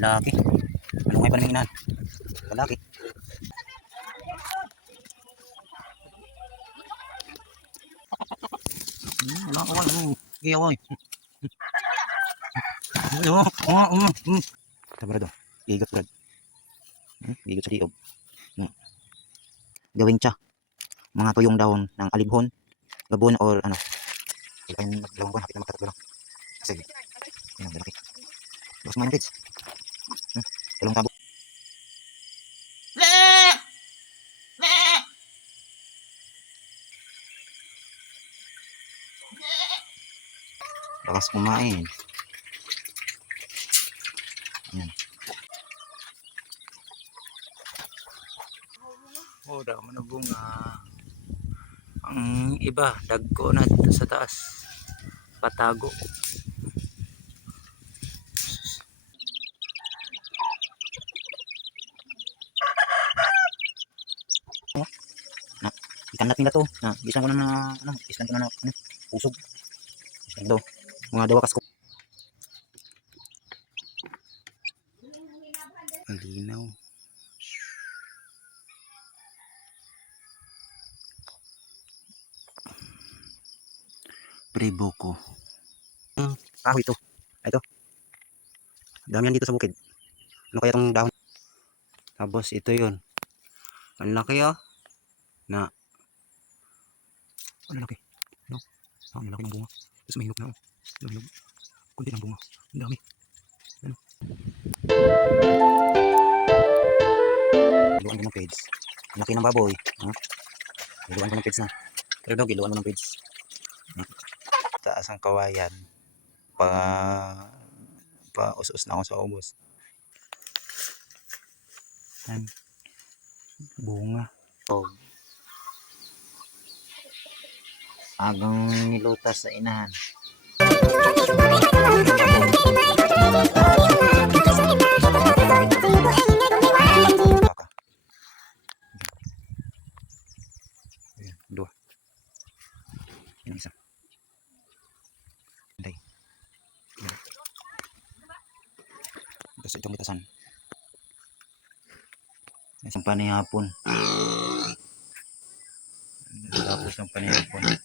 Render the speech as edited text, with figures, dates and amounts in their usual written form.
laki. Ano nga pa namin inahan? Malaki. Wala ka wala. Sige ako. Tama na daw. Gigot brad. Gigot sa liog. Gawing tsa. Mga tuyong dahon ng alibhon, gabon or ano. Kaya maglawang buwan, hapit na magtatatlo lang. Sige. Yan ang malaki. Tapos mga kids. Talong tabo. Lakas kumain. Yan. Oh, dami na bunga. Ang iba, dagko na dito sa taas. Patago. Oh, na, ikan natin na to. Na, isang ko na ano, isang ko na ano, pusog. Isang daw. Mga dawakas ko. Malinaw. Priboko. Kahoy ito. Ito. Dami yan dito sa bukid. Ano kaya itong dahon? Tapos ito yun. Ang laki ah. Na. Ang laki. No? Ang laki ng bunga. Tapos may hinog na oh. Hinog. Kunti ng bunga. Ang dami. Ano? Giluan ko ng page. Ang laki ng baboy. Giluan ko ng page na. Pero daw giluan mo ng page. Taas ang kawayan. Pa-us-us na ako sa ubos. Yan. Bunga. Oh. Agang nilutas sa inahan. Ayan, dua. Yan isa. Anday. Tapos itong bitasan. Isang panihapon. Tapos ng panihapon.